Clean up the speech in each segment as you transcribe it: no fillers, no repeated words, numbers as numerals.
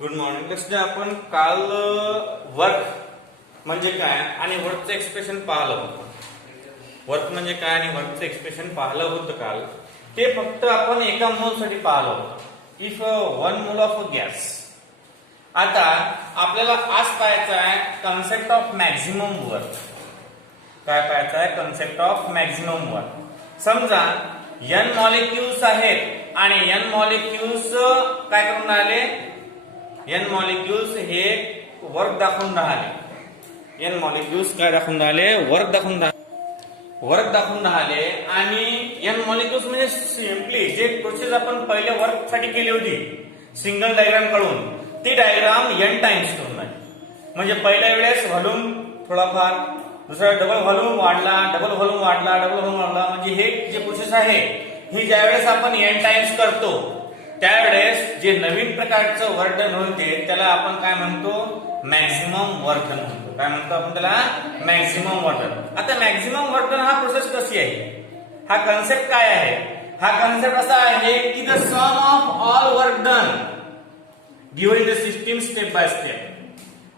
Good morning. कसं आपण काल वर्क म्हणजे काय आणि वर्कचं एक्सप्रेशन पाहिलं होतं. वर्क म्हणजे काय आणि वर्कचं एक्सप्रेशन पाहिलं होतं काल. ते फक्त आपण एका मोलसाठी पाहिलं होतं. If 1 mole of gas. आता आपल्याला आज पाहायचं आहे कन्सेप्ट ऑफ मॅक्झिमम वर्क. काय पाहायचं आहे? Concept of maximum work. समजा n मॉलिक्युल्स आहेत आणि n मॉलिक्युल्स काय करून राहिले? n मॉलिक्युल्स हे वर्क दाखवून राहिले. n मॉलिक्युल्स काय दाखवून राहिले? वर्क दाखवून राहिले. आणि n मॉलिक्युल्स म्हणजे सिम्पली जे प्रोसेस आपण पहिले वर्क साठी केली होती सिंगल डायग्राम काढून, ती डायग्राम n टाइम्स करून आहे. म्हणजे पहिल्या वेळेस व्हॉल्यूम थोडाफार, दुसरा डबल व्हॉल्यूम वाढला, डबल व्हॉल्यूम वाढला, डबल व्हॉल्यूम वाढला. म्हणजे हे जे प्रोसेस आहे ही ज्यावेळेस आपण n टाइम्स करतो त्यावेळेस जे नवीन प्रकारचं वर्क डन होते त्याला आपण काय म्हणतो? मॅक्झिमम वर्क डन म्हणतो. काय म्हणतो आपण त्याला? Maximum work done. आता मॅक्झिमम वर्क डन हा प्रोसेस कशी आहे? हा कन्सेप्ट काय आहे? हा कन्सेप्ट असा आहे की the sum of all work done given in the system step by step.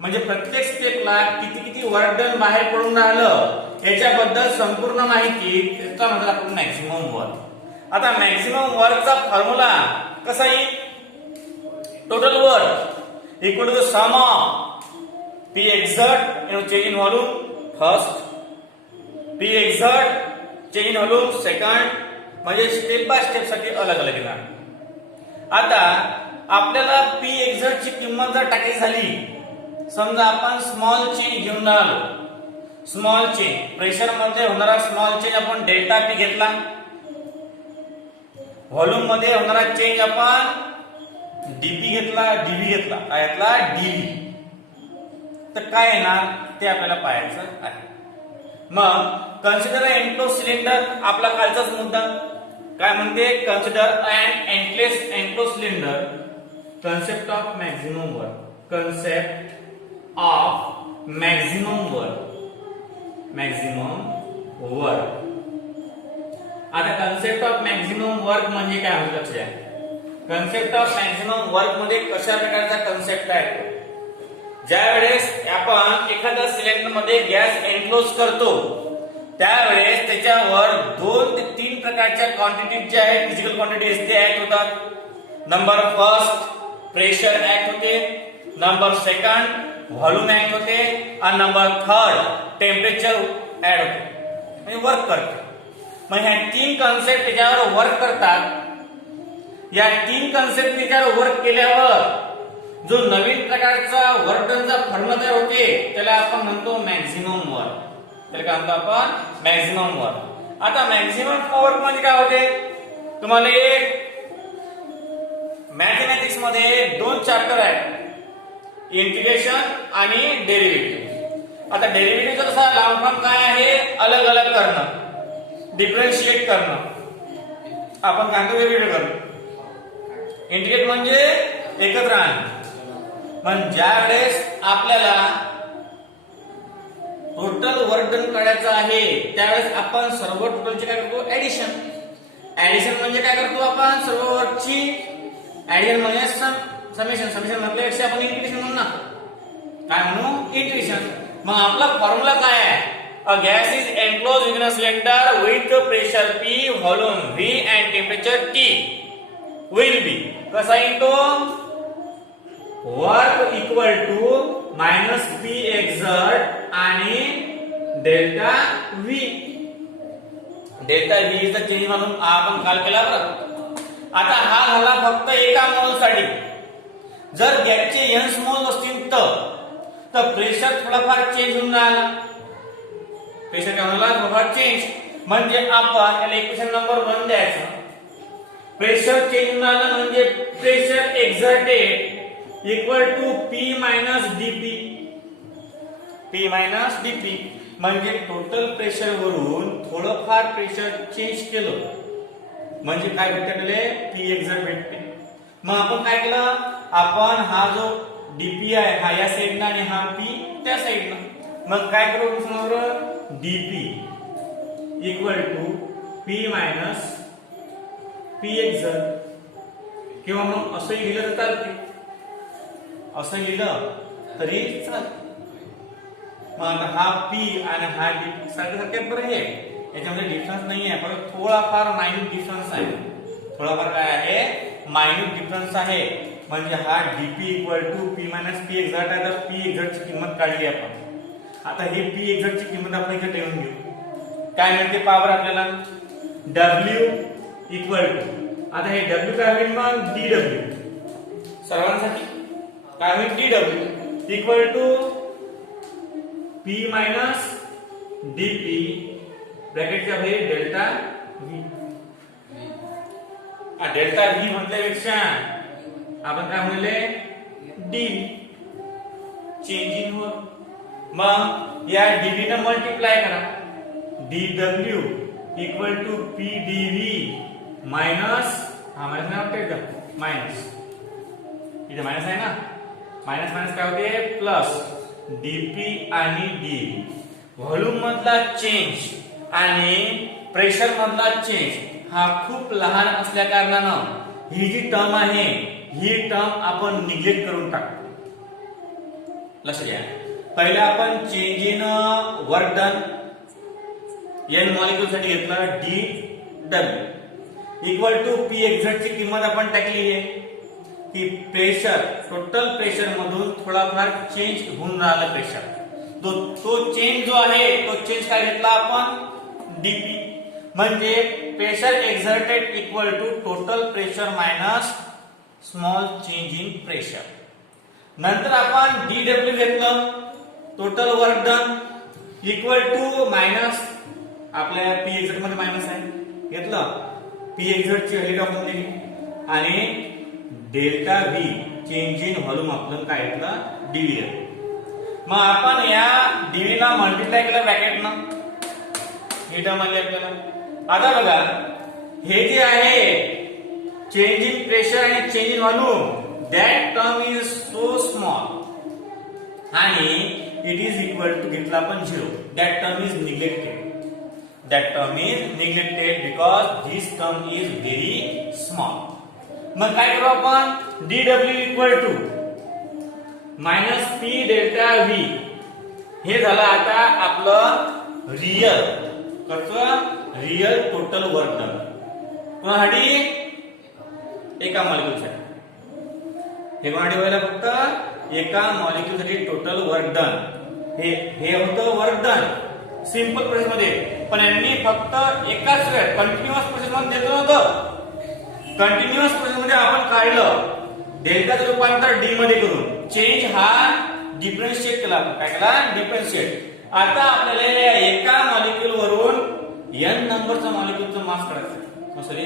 म्हणजे प्रत्येक स्टेपला किती किती वर्क डन बाहेर पडून राहिलं याच्याबद्दल संपूर्ण माहिती त्याचा म्हणतात आपण मॅक्झिमम वर्क. आता मॅक्झिमम वर्कचा फॉर्म्युला कसा येईल? Total work equal to the sum of P exert change in volume first, P exert change in volume second. म्हणजे स्टेप बाय स्टेप साठी अलग अलग येणार. आता आपल्याला पी एक्झर्ट ची किंमत जर टाकायची झाली, समजा आपण स्मॉल चेंज घेऊन आलो. स्मॉल चेंज प्रेशर मध्ये होणारा स्मॉल चेंज आपण डेल्टा पी घेतला. व्हॉल्यूम मध्ये होणारा चेंज आपण डीपी घेतला, डीव्ही घेतला. काय घेतला? डीव्ही. तर काय येणार ते आपल्याला पाहायचं आहे. मग कन्सिडर एनक्लोज सिलेंडर, आपला कालचाच मुद्दा काय म्हणते? Consider an enclose cylinder. Concept of maximum work. Concept of maximum work. Maximum work. आता कन्सेप्ट ऑफ मॅक्झिमम वर्क म्हणजे काय होतं लक्षात घ्या. कन्सेप्ट ऑफ मॅक्झिमम वर्क मध्ये कशा प्रकारचा कन्सेप्ट आहे? ज्या वेळेस आपण एखाद्या सिलेंडर मध्ये गॅस एनक्लोज करतो त्यावेळेस त्याच्यावर 2 ते 3 प्रकारच्या क्वांटिटी ज्या आहेत फिजिकल क्वांटिटीज ते ऍक्ट होतात. नंबर फर्स्ट प्रेशर ऍक्ट होते, नंबर सेकंड व्हॉल्यूम ऍक्ट होते आणि नंबर थर्ड टेम्परेचर ऍड होते, म्हणजे वर्क करते. मग ह्या 3 कन्सेप्ट त्याच्यावर वर्क करतात. या 3 कन्सेप्ट त्याच्यावर वर्क केल्यावर जो नवीन प्रकारचा वर्क डनचा फॉर्म्युला तयार होते त्याला आपण म्हणतो मॅक्झिमम वर्क. त्याला काय म्हणतो आपण? Maximum work. आता मॅक्झिमम वर्क म्हणजे काय होते? तुम्हाला एक मॅथमॅटिक्स मध्ये 2 चॅप्टर आहेत, इंटिग्रेशन आणि डेरिव्हेटिव्ह. आता डेरिव्हेटिव्हचा कसा लॉंग फॉर्म काय आहे? अलग अलग करणं, डिफरन्शिएट करणं. आपण काय म्हणतो? वेगवेगळं करणं. इंटिग्रेट म्हणजे एकत्र आणणं. पण ज्या वेळेस आपल्याला टोटल वर्क डन करायचं आहे त्यावेळेस आपण सर्व टोटलचे काय करतो? ऍडिशन. ऍडिशन म्हणजे काय करतो? आपण सर्व वर्कची ऍडिशन म्हणजे समेशन. समेशन म्हटल्यापेक्षा आपण इंटिग्रेशन म्हणू ना. काय म्हणू? इंटिग्रेशन. मग आपला फॉर्म्युला काय आहे? A gas is enclosed within a cylinder with pressure P, volume V and temperature T will be कसा into work equal to minus P exert आणि delta V. delta V is the change म्हणून आपण काल केला बरं. आता हा झाला फक्त एका मोल साठी. जर गॅसचे n मोल असतील तर प्रेशर थोडाफार चेंज होऊन राहिला. प्रेशर काय होणार? थोडाफार चेंज. म्हणजे आपण याला इक्वेशन नंबर 1 द्यायचं. प्रेशर चेंज होऊन राहिलं म्हणजे pressure exerted equal to P minus DP. P minus DP म्हणजे टोटल प्रेशर वरून थोडंफार प्रेशर चेंज केलं म्हणजे काय भेटले? P एक्झर्ट भेटते. मग आपण काय केलं? आपण हा जो डीपी आहे हा या साइडला आणि हा P त्या साइडला. मग काय करू? समोर DP equal to P minus P exert किंवा मग असंही लिहिलं तर चालते. असं लिहिलं तरी चालतं. मग आता हा पी आणि हा डी सारखे बरं हे याच्यामध्ये डिफरन्स नाही आहे, पण थोडाफार मायन्यूट डिफरन्स आहे. थोडाफार काय आहे, मायन्यूट डिफरन्स आहे. म्हणजे हा dp equal to P minus P exact आहे, तर पी एक्झॅक्टची किंमत काढली आपण. आता ही पी एक्झॅक्टची किंमत आपण इथे ठेवून घेऊ. काय मिळते पॉवर आपल्याला, w इक्वल टू, आता हे w काय होईल मग dw, सर्वांसाठी काय होईल dw equal to p minus dp ब्रॅकेटच्या बाहेर डेल्टा v. डेल्टा v म्हटल्यापेक्षा आपण काय म्हणले डी चेंज इन होल. मग या dv ने मल्टिप्लाय करा, dw equal to p dv minus, हा मायनस नाही होते का, मायनस इथे मायनस आहे ना, मायनस मायनस काय होते प्लस, dp आणि dv. व्हॉल्यूम मधला चेंज आणि प्रेशर मधला चेंज हा खूप लहान असल्या कारणानं ही जी टर्म आहे ही टर्म आपण निग्लेक्ट करून टाकतो. लक्ष घ्या, पहिले आपण change in work done N molecule साठी घेतलं dw equal to P exact ची किंमत आपण टाकली आहे की प्रेशर, टोटल प्रेशर मधून थोडाफार चेंज होऊन राहिला प्रेशर. तो चेंज जो आहे तो चेंज काय घेतला आपण dp, म्हणजे pressure exerted equal to total pressure minus small change in pressure. नंतर आपण dw घेतलं, total work done equal to minus, आपल्या पी एक्झॅक्ट मध्ये मायनस आहे घेतलं, पी एक्झॅक्ट ची व्हॅल्यू टाकून दिली आणि delta v change in volume आपण काय घेतलं dv. मग आपण या dv ला मल्टिप्लाय केलं ब्रॅकेट न, ही टर्म आली आपल्याला. आता बघा हे जे आहे चेंज इन प्रेशर आणि change in volume, that term is so small आणि इट इज इक्वल टू घेतला आपण 0. That term is neglected, that term is neglected because this term is very small. मग काय करू आपण, dw equal to minus P delta V, हे झालं आता आपलं रियल, कसं रियल टोटल वर्क डन. कोणासाठी, एका मॉलिक्यूल साठी. हे कोणासाठी व्हायला फक्त एका मॉलिक्यूल साठी टोटल वर्क डन. हे होतं वर्क डन सिंपल प्रोसेस मध्ये, पण यांनी फक्त एकाच वेळ कंटिन्युअस प्रोसेस मध्ये देत नव्हतं. कंटिन्युअस प्रोसेस मध्ये आपण काढलं डेल्टाचं रूपांतर डी मध्ये करून, चेंज हा डिफरन्शिएट केला. काय केला, डिफरन्शिएट. आता आपल्याला एका मॉलिक्यूल वरून n नंबरचा मॉलिक्यूलचा मास काढायचा, सॉरी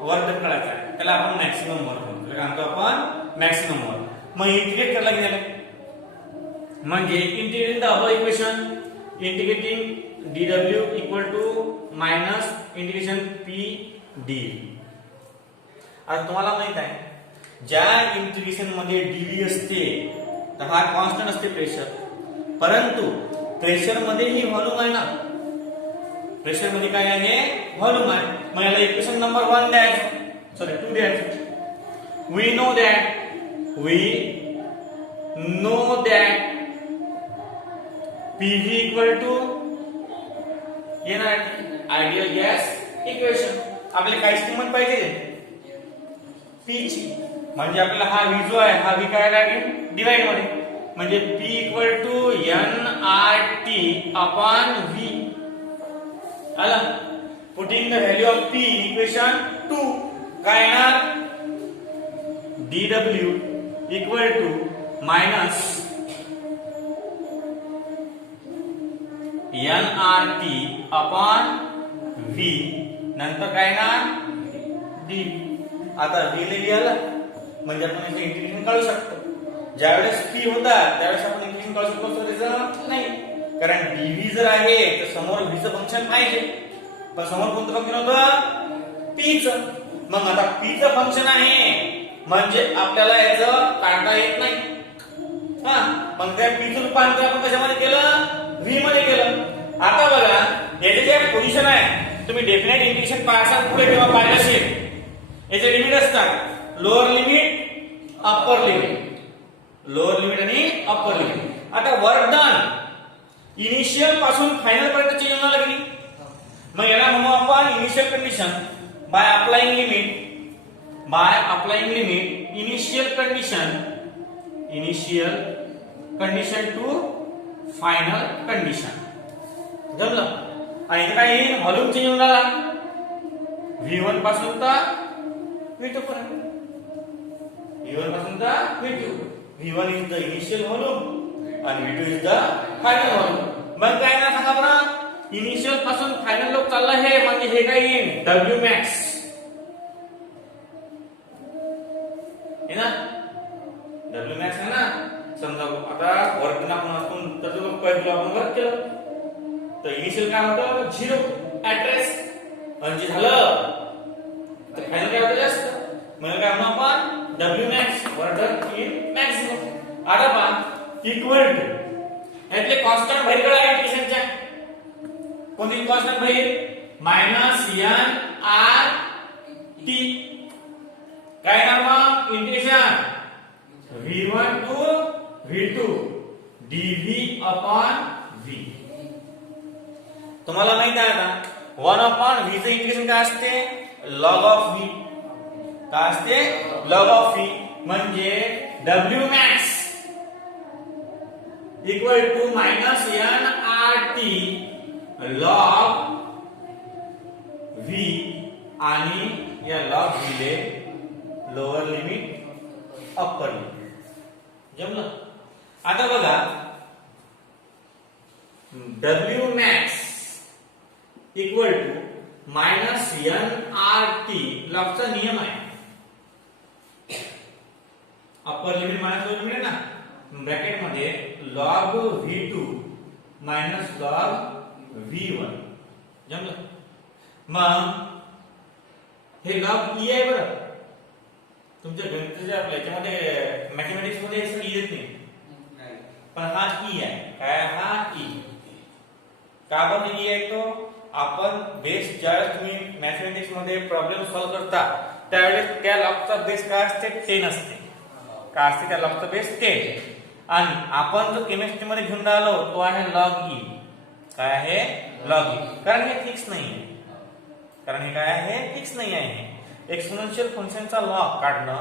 वर्क काढायचा, त्याला आपण मॅक्सिमम वर्क म्हणतो. त्याला म्हणतो आपण मॅक्सिमम वर्क. मग इंटिग्रेट करायला गेलं म्हणजे integrating the above equation, integrating dw equal to minus integration p d. आता तुम्हाला माहित आहे ज्या इंटिग्रेशन मध्ये dv असते तर हा कॉन्स्टंट असते प्रेशर, परंतु प्रेशर मध्ये ही व्हॉल्यूम आहे ना, प्रेशर मध्ये काय आहे, व्हॉल्यूम आहे. मग याला इक्वेशन नंबर 1 द्यायचं, सॉरी 2 द्यायचं. We know that PV equal to ideal gas equation. आपल्याला काहीच किंमत पाहिजे P ची, म्हणजे आपल्याला हा V जो आहे हा V काय लागेल डिवाइड मध्ये, म्हणजे P equal to nRT upon V. आला, putting the value of P equation 2 काय येणार, dw equal to minus nRT upon V, नंतर काय ना d. आता d ले लिहायला म्हणजे आपण याचं इंटिग्रेशन काढू शकतो. ज्यावेळेस p होता त्यावेळेस आपण इंटिग्रेशन काढू शकतो, त्याचं नाही, कारण dv जर आहे तर समोर v चं फंक्शन पाहिजे, पण समोर कोणतं फंक्शन होतं p चं. मग आता p चं फंक्शन आहे म्हणजे आपल्याला याचं काढता येत नाही. हा, पण त्या p चं रूपांतर आपण कशामध्ये केलं, v मध्ये केलं. आता बघा याचे जे पोझिशन आहे, तुम्ही डेफिनेट इंटिग्रेशन पाहसाल पुढे किंवा पाहिलं असेल, याचे लिमिट असतात lower limit upper limit. Lower limit आणि अप्पर लिमिट. आता वर्क डन इनिशियल पासून फायनल पर्यंत चेंज होणार की नाही. मग याला म्हणू आपण initial condition by applying limit initial condition to final condition. जमलं. आणि इथे काय येईल व्हॉल्यूम चेंज होऊन आला V1 पासून तर V2 पर्यंत. V1 पासून तर V2. V1 is the initial volume आणि V2 is the final volume. मग काय ना सांगा बरं इनिशियल पासून फायनल लोक चालला हे म्हणजे हे काय येईल W max है ना. W max है ना. समजा आता वर्क डन आपण असतो तर तो पहिला आपण वर्क केलं तर इनिशियल काय होतं 0 ऍड्रेस म्हणजे झालं तर फायनल काय होतं जास्त. म्हणजे काय म्हणू आपण W max work done in maximum. आता पहा इक्वल टू यातले कॉन्स्टंट बाहेर काढा इंटिग्रेशनच्या. कोणती कॉन्स्टंट बाहेर -nrt काय नाव integration V1 to V2 dV/V. तुम्हाला माहित आहे आता 1/V चे इंटिग्रेशन काय असते log of V. काय असते log of V म्हणजे W max equal to -nRT log V आणि या log V ले लोअर लिमिट अप्पर लिमिट. जमलं. आता बघा W max equal to -nRT लॉगचा नियम आहे. Upper limit minus lower limit आहे ना ब्रॅकेट मध्ये log V2 log V1. जमलं. मग हे log E आहे बरं. तुमच्या गणिताच्या आपल्या याच्यामध्ये मॅथमॅटिक्स मध्ये असं येत नाही पण हा E आहे. काय हा E का बरं E आहे तो आपण बेस ज्यावेळेस तुम्ही मॅथमॅटिक्स मध्ये प्रॉब्लेम सॉल्व्ह करता त्यावेळेस त्या लॉगचा बेस काय असते 10 असते. काय असते त्या लॉगचा बेस 10 आणि आपण जो केमिस्ट्री मध्ये घेऊन राहिलो तो आहे log E. काय आहे log E. कारण हे फिक्स नाही आहे. कारण हे काय आहे फिक्स नाही आहे. एक्सपोनेन्शियल फंक्शनचा लॉग काढणं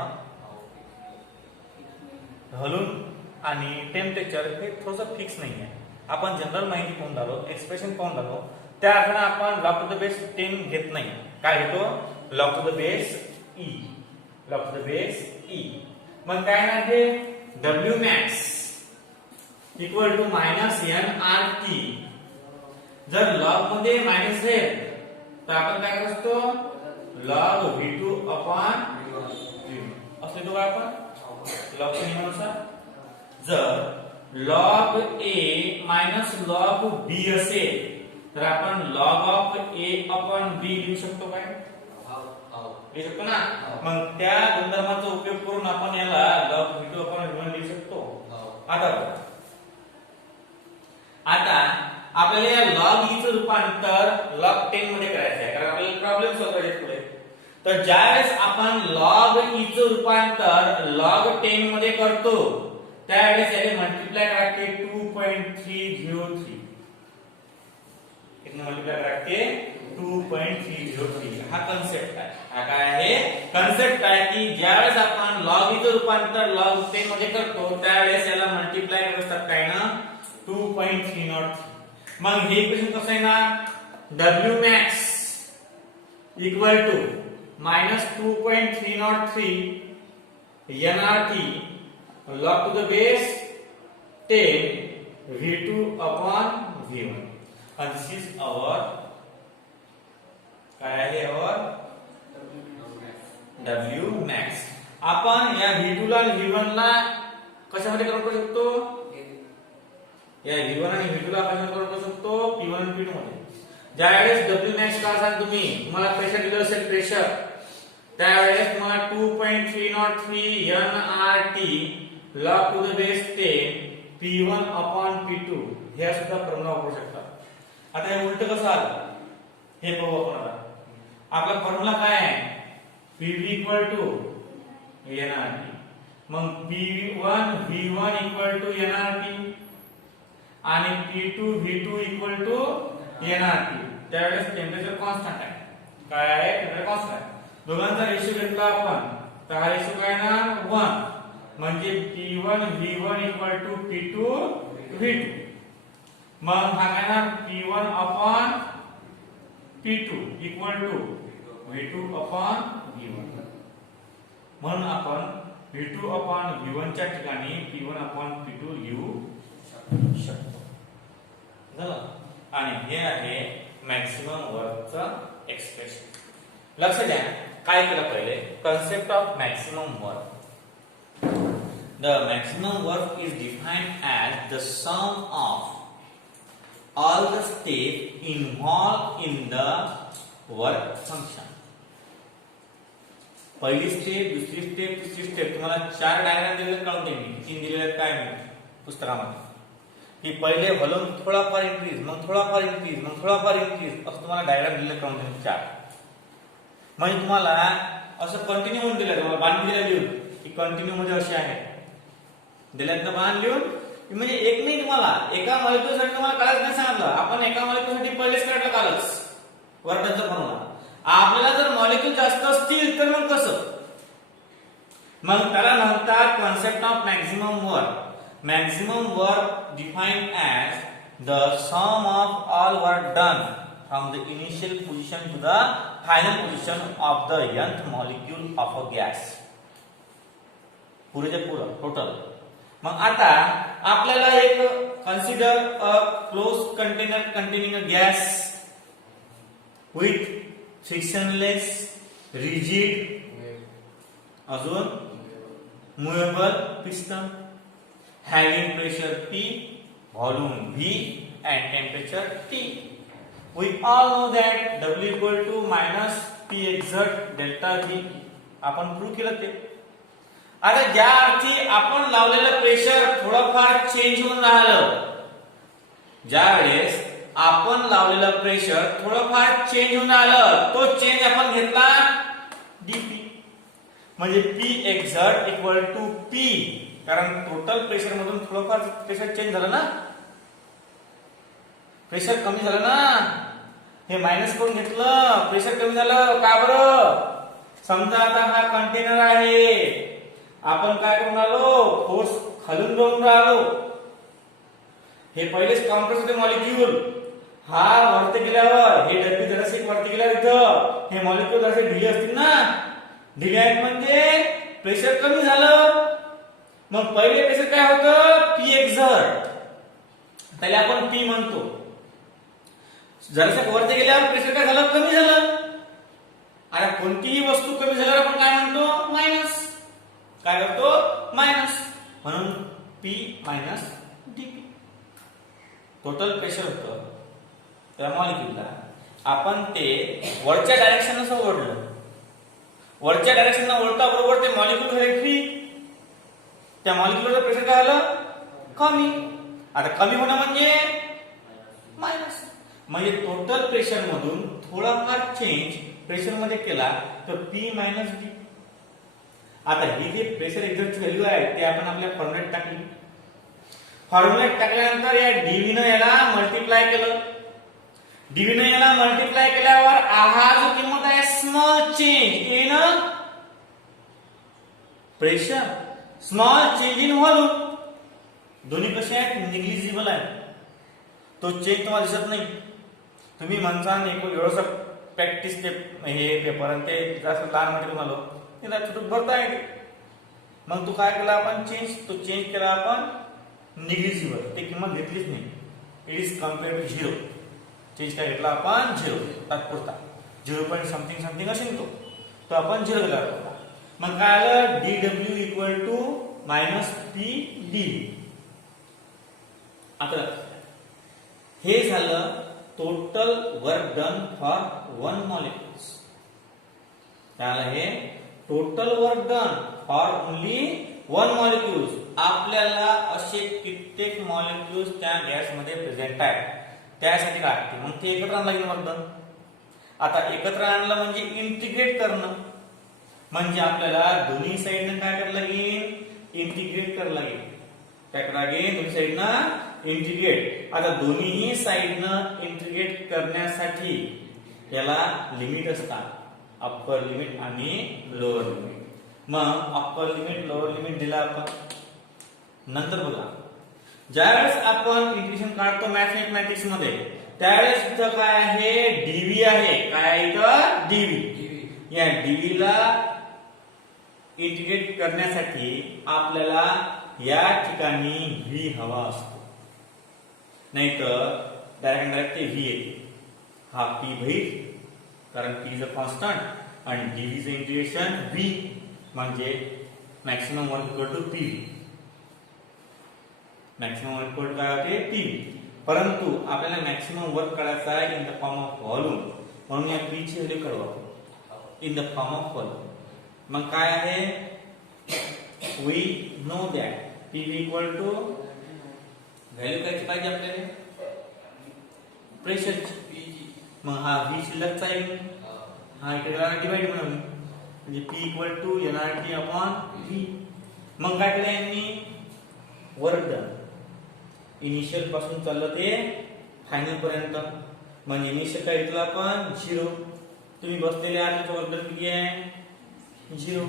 व्हॉल्यूम आणि टेम्परेचर हे थोडंसं फिक्स नाही आहे. आपण जनरल माहिती पाहून झालो एक्सप्रेशन पाहून झालो त्या अर्थाने आपण लॉग टू द बेस 10 घेत नाही. काय घेतो log to the base E. Log to the base E. मग काय आहे W max equal to -nRT. जर लॉग मध्ये मायनस आहे तर आपण काय करत असतो log V2 upon V1 असं लिहू आपण log च्या नियमानुसार. जर log A minus log B असेल तर आपण log of A upon B लिहू शकतो काय लिहू शकतो ना. मग त्या गुणधर्माचा उपयोग करून आपण याला log V2 upon V1 लिहू शकतो. आता आपल्याला या log E चं रूपांतर log 10 मध्ये करायचं आहे कारण आपल्याला प्रॉब्लेम सॉल्व्ह करायचे पुढे. तर ज्यावेळेस आपण log E चं रूपांतर log 10 मध्ये करतो त्यावेळेस याने मल्टिप्लाय करायचे 2.303. किती मल्टिप्लाय करायचे 2.303. हा कन्सेप्ट आहे. हा काय आहे कन्सेप्ट आहे की ज्यावेळेस आपण log E चं रूपांतर log 10 मध्ये करतो त्यावेळेस याला मल्टिप्लाय करतात काय ना 2.303. मग हे इक्वेशन कसं आहे ना W max equal to -2.303 nRT log to the base 10 V2 upon V1 and this is our काय आहे our W max. आपण या V2 ला आणि V1 ला कशामध्ये कन्वर्ट करू शकतो या V1 आणि V2 ला कशामध्ये कन्वर्ट करू शकतो P1 आणि P2 मध्ये. ज्यावेळेस W max काय सांग तुम्हाला प्रेशर दिलं असेल प्रेशर त्यावेळेस तुम्हाला 2.303 nRT log to the base 10 P1 upon P2 हे सुद्धा फॉर्म्युला वापरू शकता. आता हे उलट कसं आलं हे पाहू आपण. आता आपला फॉर्म्युला काय आहे PV nRT मग P1 V1 equal to NRT आणि P2 V2 equal to NRT. त्यावेळेस टेम्परेचर कॉन्स्टंट आहे. काय आहे? टेम्परेचर कॉन्स्टंट आहे. दोघांचा रेशो घेतला आपण तर हा रेशो काय ना 1 म्हणजे P1 V1 equal to P2 V2. मग हा काय ना P1 upon P2 equal to V2 upon V1. म्हणून आपण V2 अपॉन V1 च्या ठिकाणी P1 अपॉन P2 लिहू शकतो. झालं. आणि हे आहे मॅक्सिमम वर्कचं एक्सप्रेशन. लक्ष द्या काय केलं पहिले concept of maximum work. The maximum work is defined as the sum of all the steps involved in the work function. पहिली स्टेप, दुसरी स्टेप, तिसरी स्टेप. तुम्हाला 4 डायग्राम दिलेले काढून देईन मी. 3 दिलेले काय मी पुस्तकामध्ये की पहिले व्हॉल्यूम थोडाफार इन्क्रीज, मग थोडाफार इन्क्रीज, मग थोडाफार इन्क्रीज असं तुम्हाला डायग्राम दिलेले काढून देईन 4. म्हणजे तुम्हाला असं कंटिन्यू म्हणून दिलं, तुम्हाला बाण दिलेलं लिहून की कंटिन्यू मध्ये असे आहे दिल्यात ना बाण लिहून. म्हणजे एक नाही तुम्हाला एका मॉलिक्यूलसाठी तुम्हाला काढायचं नाही सांगितलं. आपण एका मॉलिक्यूलसाठी पहिलेच काढलं कालच वर्काचा फॉर्म्युला. आपल्याला जर मॉलिक्यूल जास्त असतील तर मग कसं? मग त्याला म्हणतात concept of maximum work. Maximum work defined as the sum of all work done from the initial position to the final position of the nth molecule of a gas. पुरेचे पुरं टोटल. मग आता आपल्याला एक consider a close container containing a gas with frictionless, rigid, अजून movable piston, having pressure P, volume V and temperature T. We all know that W equal to minus P exert delta V. आपण prove केलं ते. आता ज्या अर्थी आपण लावलेलं pressure थोडंफार चेंज होऊन राहिलं, ज्या वेळेस आपण लावलेलं प्रेशर थोडंफार चेंज होऊन आलं, तो चेंज आपण घेतला dP. म्हणजे P exert equal to P, कारण टोटल प्रेशर मधून थोडंफार प्रेशर चेंज झालं ना, प्रेशर कमी झालं ना, हे मायनस करून घेतलं, प्रेशर कमी झालं. का बरं? समजा आता हा कंटेनर आहे, आपण काय करून राहिलो फोर्स खालून घेऊन राहिलो. हे पहिलेच कॉम्प्रेस होते मॉलिक्यूल, हा वरती गेल्यावर हे डब्ल्यू जरासे वरती गेल्यावर इथं हे मॉलिक्यूल जरासे ढिले असतील ना, ढिले आहेत म्हणजे प्रेशर कमी झालं. मग पहिले प्रेशर काय होतं P एक्झर्ट, त्याला आपण P म्हणतो. जरासे वरती गेल्यावर प्रेशर काय झालं कमी झालं. आता कोणतीही वस्तू कमी झाल्यावर आपण काय म्हणतो मायनस. काय करतो मायनस. म्हणून P minus dP. Total pressure होतं त्या मॉलिक्यूलला, आपण ते वरच्या डायरेक्शनला ओढलं. वरच्या डायरेक्शनला ओढता बरोबर ते मॉलिक्यूल झाले फ्री. त्या मॉलिक्यूलचं प्रेशर काय झालं कमी. आता कमी होणं म्हणजे मायनस. म्हणजे टोटल प्रेशर मधून थोडाफार चेंज प्रेशर मध्ये केला तर P मायनस D. आता ही जे प्रेशर एक्झर्टची व्हॅल्यू आहे ते आपण आपल्या फॉर्म्युल्यात टाकली. फॉर्म्युल्यात टाकल्यानंतर या dV ने याला मल्टिप्लाय केलं. dV ने याला मल्टिप्लाय केल्यावर हा जो किंमत आहे small change in pressure, small change in volume, दोन्ही कसे आहेत निग्लिजिबल आहे. तो चेंज तुम्हाला दिसत नाही. तुम्ही म्हणता एवढंसं प्रॅक्टिस हे पेपर आणि ते जास्त लहान मध्ये तुम्हाला त्याला छोटं भरता येते. मग तो काय केला आपण चेंज, तो चेंज केला आपण निग्लिजिबल, ते किंमत घेतलीच नाही. It is compared to 0. Change काय घेतला आपण 0 तात्पुरता 0. समथिंग समथिंग असेल तो आपण 0 केला होता. मग काय आलं dW equal to minus P D. आता हे झालं total work done for one molecules. त्याला हे total work done for only one molecules. आपल्याला असे कित्येक मॉलिक्यूल्स त्या गॅस मध्ये प्रेझेंट आहेत, त्यासाठी लागते. मग ते एकत्र आणलं लागेल वर्क डन. आता एकत्र आणलं म्हणजे इंटिग्रेट करणं, म्हणजे आपल्याला दोन्ही साइडने काय करायला लागेल इंटिग्रेट करायला लागेल. काय करायला लागेल? दोन्ही साईडनं इंटिग्रेट. आता दोन्ही साईडनं इंटिग्रेट करण्यासाठी याला लिमिट असतात, अप्पर लिमिट आणि लोअर लिमिट. मग अप्पर लिमिट लोअर लिमिट दिला आपण. नंतर बघा, ज्यावेळेस आपण इंटिग्रेशन काढतो मॅथमॅटिक्स मध्ये, त्यावेळेस इथं काय आहे? डीव्ही आहे. काय इथं? डीव्ही. या डीव्ही ला इंटिग्रेट करण्यासाठी आपल्याला या ठिकाणी व्ही हवा असतो, नाहीतर डायरेक्ट ते व्ही येते. हा पी होईल, कारण पी इज अ कॉन्स्टंट आणि डीव्हीचं इंटिग्रेशन व्ही म्हणजे maximum work equal to P. Maximum work equal काय होते? पी. परंतु आपल्याला मॅक्सिमम वर्क काढायचा आहे in the form of volume, म्हणून या पी ची व्हॅल्यू काढू in the form of volume. मग काय आहे? We know that P equal to value काय पाहिजे आपल्याला? प्रेशरची. मग हा व्ही शिल्लकचा आहे, हा इकडे डिवाइड बनवली म्हणजे P equal to NRT upon V. मग काय केलं यांनी? Work done. इनिशियल पासून चाललं ते फायनल पर्यंत. म्हणजे इनिशियल काय घेतलं आपण? 0. तुम्ही बसलेले आहात, त्याचं वर्क डन किती आहे? 0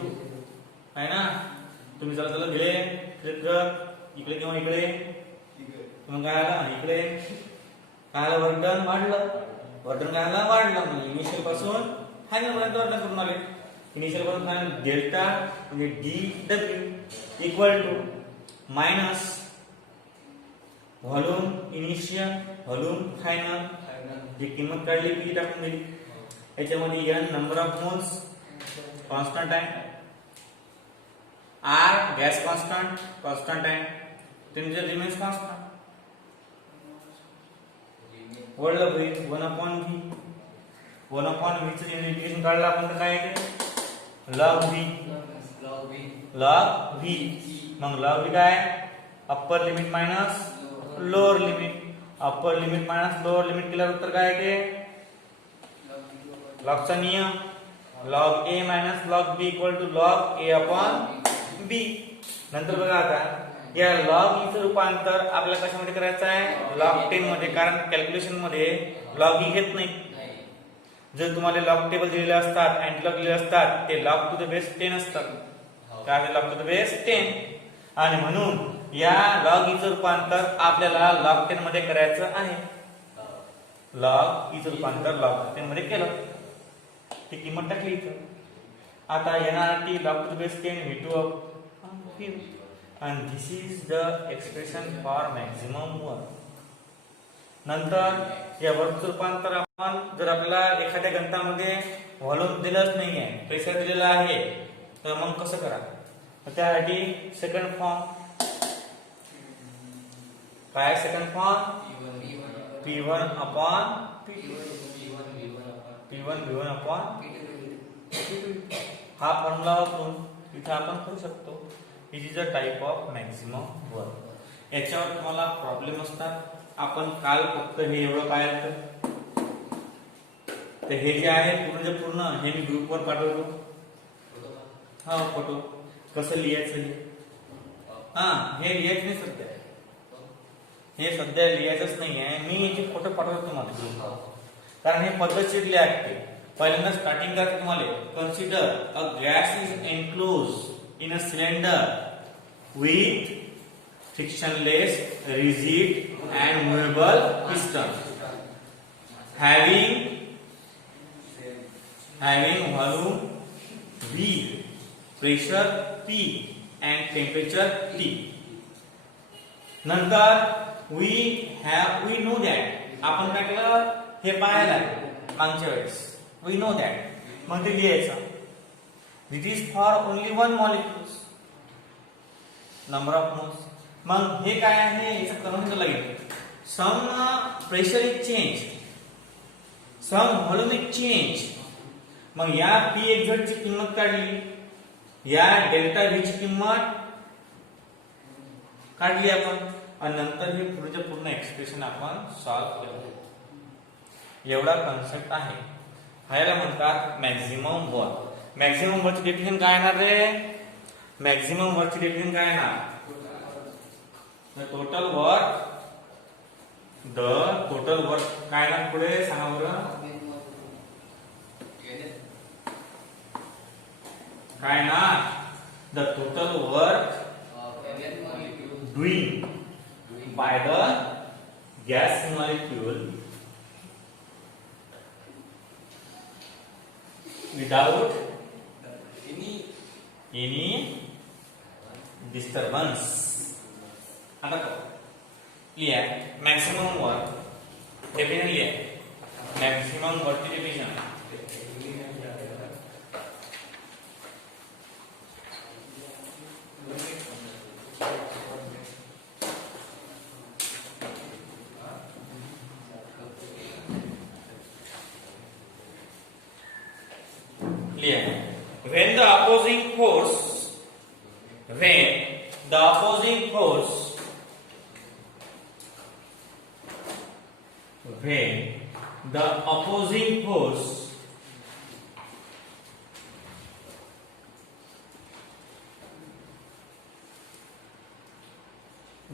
आहे ना. तुम्ही चला चला गेले इकडे किंवा इकडे, मग काय आलं? इकडे काय आलं? वर्क डन वाढलं. वर्क डन काय आलं? वाढलं. म्हणजे इनिशियल पासून फायनल पर्यंत वर्क डन करून आले. इनिशियल पासून फायनल डेल्टा म्हणजे डी डब्ल्यू equal to minus volume initial volume final. जी किंमत काढली पी टाकून दिली. याच्यामध्ये n number of moles constant आहे, आर गॅस कॉन्स्टंट आहे, टेम्परेचर रिमेन्स कॉन्स्टंट. वळलं होईल 1/v. 1/v चं इंटिग्रेशन काढलं आपण तर काय येते? log v. log v. मग log v काय? Upper limit minus lower limit. Upper limit minus lower limit केल्यानंतर काय येते? लॉगचा नियम log a minus log b equal to log a upon b. नंतर बघा आता या log e चं रूपांतर आपल्याला कशामध्ये करायचं आहे? log 10 मध्ये. कारण कॅल्क्युलेशन मध्ये log e घेत नाही. जर तुम्हाला लॉग टेबल दिलेले असतात, अँटीलॉग दिलेले असतात, ते log टू द बेस 10 असतात. काय आहे? log to the base 10. आणि म्हणून या log e चं रूपांतर आपल्याला log 10 मध्ये करायचं आहे. log e चं रूपांतर log 10 मध्ये केलं, ती किंमत टाकली इथं. आता NRT log to the base 10 v2 and this is the expression for maximum work. नंतर या वर्कचं रूपांतर आपण जर आपल्याला एखाद्या गणितामध्ये व्हॉल्यूम दिलंच नाहीये, प्रेशर दिलेला आहे, तर मग कसं करा? त्यासाठी सेकंड फॉर्म काय? Second form P1 upon P1 V1 upon P2. हा फॉर्म्युला वापरून इथे आपण करू शकतो. It is a type of maximum work. याच्यावर तुम्हाला प्रॉब्लेम असतात. आपण काल फक्त हे एवढं पाहिलं, तर हे जे आहे पूर्ण हे मी ग्रुपवर पाठवतो. हा फोटो कसं लिहायचं हे लिहायचं नाही सध्या, हे सध्या लिहायचंच नाही आहे. मी याचे फोटो पाठवतो तुम्हाला ग्रुपवर, कारण हे पद्धतशीर लिहायचे. पहिल्यांदा स्टार्टिंग करतो तुम्हाला. Consider a gas is enclose in a cylinder with frictionless, rigid and movable piston having volume V, pressure P and temperature T. नंतर we know that आपण काय केलं? हे पाहायला मागच्या वेळेस we know that. मग ते लिहायचं. It is for only one molecule, number of moles. मग हे काय आहे? याचं कन्व्हर्जन लागेल. Some pressure is change, some volume is change. मग या पी एक्झॅक्ट ची किंमत काढली, या डेल्टा व्ही ची किंमत काढली आपण, आणि नंतर हे पुढचे पूर्ण एक्सप्रेशन आपण सॉल्व्ह केलं. एवढा कन्सेप्ट आहे. ह्याला म्हणतात मॅक्सिमम वर्क. मॅक्सिमम वर्कची डेफिनेशन काय येणार रे? मॅक्झिमम वर्कची डेफिनेशन काय ना, द टोटल वर्क काय ना, पुढे सांगा बरं काय ना, the total work doing by the gas molecule without any disturbance. आता लिहा मॅक्सिमम वर्क डेफिनेशन लिहा, मॅक्सिमम वर्क की डेफिनेशन लिहा, when the opposing force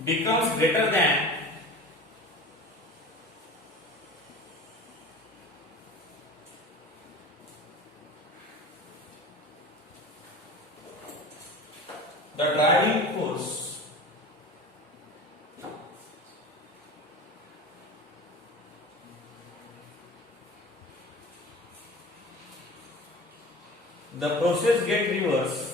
becomes greater than the driving force, the process get reverse.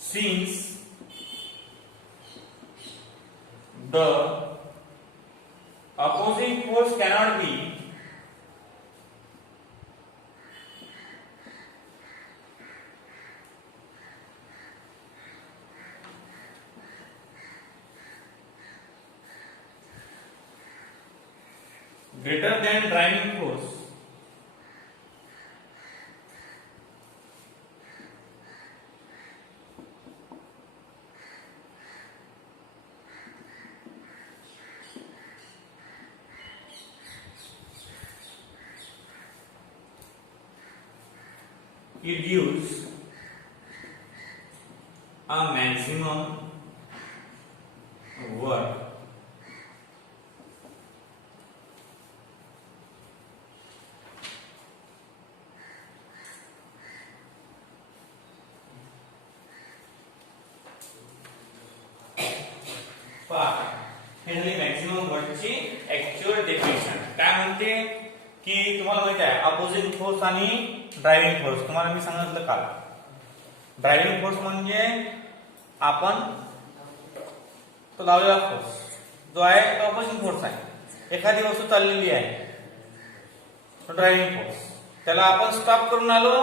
Since the opposing force cannot be greater than driving force, it gives a maximum work हे झाली maximum वर्कची actual definition. काय म्हणते की तुम्हाला माहिती आहे opposing force आणि driving force. तुम्हाला मी सांगितलं काल, ड्रायव्हिंग फोर्स म्हणजे आपण तो लावलेला फोर्स जो आहे तो अपोजिंग फोर्स आहे. एखादी वस्तू चाललेली आहे तो ड्रायव्हिंग फोर्स, त्याला आपण स्टॉप करून आलो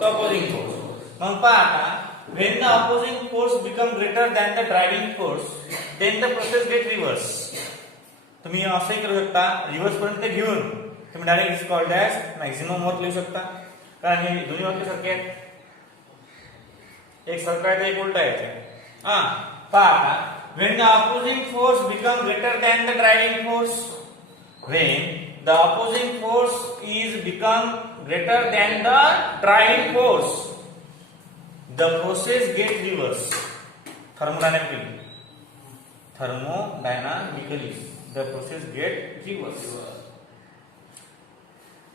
तो अपोजिंग फोर्स. मग पहा आता, when the opposing force become greater than the driving force, then the process get reverse. तुम्ही असंही करू शकता, रिव्हर्स पर्यंत घेऊन तुम्ही direct called as maximum work लिहू शकता, कारण हे दोन्ही वाक्य सारखे आहेत. एक सारखं आहे तर एक उलट आहे. पहा आता, when the opposing force become greater than the driving force, when the opposing force is become greater than the driving force, the process get reverse. Thermodynamically the process get reverse.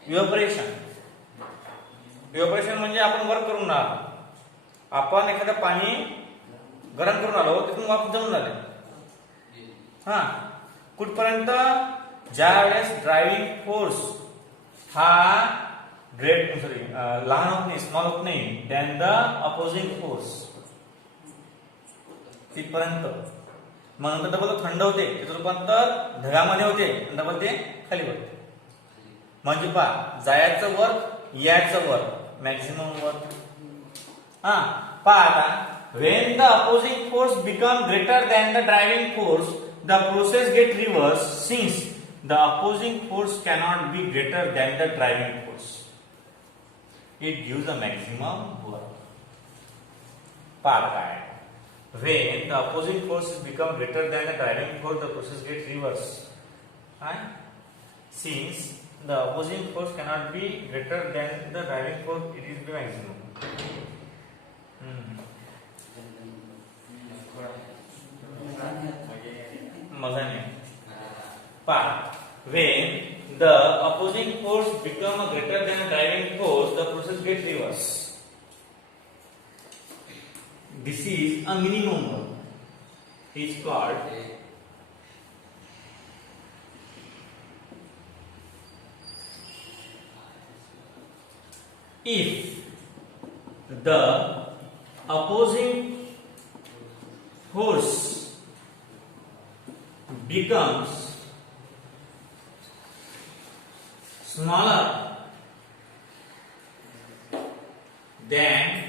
Evaporation म्हणजे आपण work करून आलो, आपण एखादं पाणी गरम करून आलो, तिथून वाफ जमून आले. कुठपर्यंत? ज्या वेळेस ड्रायव्हिंग फोर्स हा लहान होत नाही, स्मॉल होत नाही दॅन द अपोजिंग फोर्स, तिथपर्यंत. मग नंतर डबल थंड होते, त्याचं रूपांतर ढगामध्ये होते, डबल ते खाली होते. म्हणजे पहा, जायचं वर्क यायचं वर्क मॅक्सिमम वर्क. पहा आता, when the opposing force become greater than the driving force, the process get reversed since the opposing force cannot be greater than the driving force. It gives a maximum work. Part काय when the opposing forces become greater than the driving force the process gets reversed since the opposing force cannot be greater than the driving force it is the maximum मजा नहीं part when the opposing force become greater than the driving force the process gets reversed this is a minimum work is called if the opposing force becomes smaller than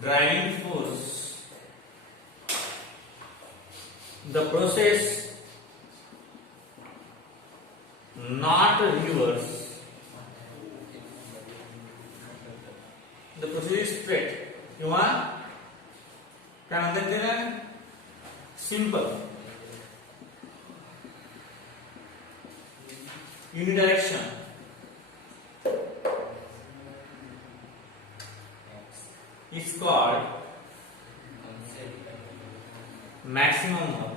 driving force the process not reverse the process is straight किंवा काय म्हणतात त्याला simple unidirection is called maximum work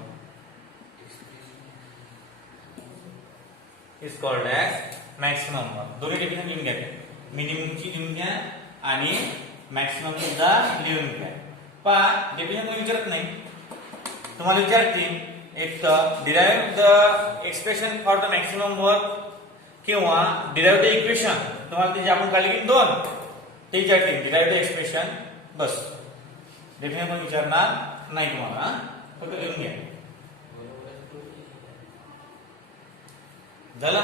is called as maximum work दोन्ही definition लिहून घ्या minimum ची लिहून घ्या आणि मॅक्सिमम सुद्धा लिहून घ्या पण डेफिनेशन कोणी विचारत नाही तुम्हाला विचारते एक तर derive the expression for the maximum work किंवा डिराइव्ह द इक्वेशन तुम्हाला ते जे आपण काढले की दोन ते विचारते derive the expression bus definition कोणी विचारणार नाही तुम्हाला फक्त लिहून घ्या झालं